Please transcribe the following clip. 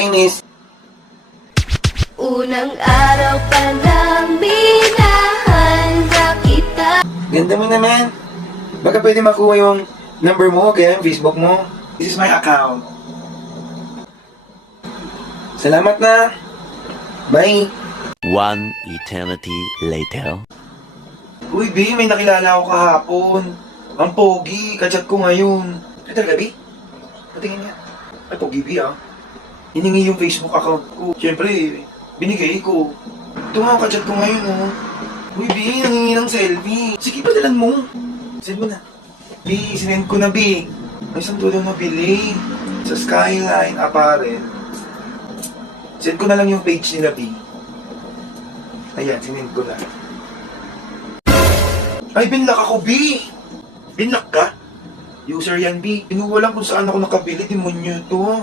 Nakakainis. Unang araw pa lang minahanda kita. Ganda mo naman. Baka pwede makuha yung number mo, kaya yung Facebook mo. This is my account. Salamat na. Bye. One eternity later. Uy, B, may nakilala ako kahapon. Ang pogi, kachat ko ngayon. Ay, talaga, B? Patingin nga. Ay, pogi, B, ah. Hiningi yung Facebook account ko. Siyempre, binigay ko. Ito nga, kachat ko ngayon, oh. Uy, B, nangingi ng selfie. Sige, padalan mo. Send mo na. B, sinend ko na, B. May isang tulong nabili. Sa Skyline Apparel. Send ko na lang yung page nila, B. Ayan, sinend ko na. Ay, binlock ako, B! Binlock ka? User yan, B. Inuwa lang kung saan ako nakabili. Demonyo to.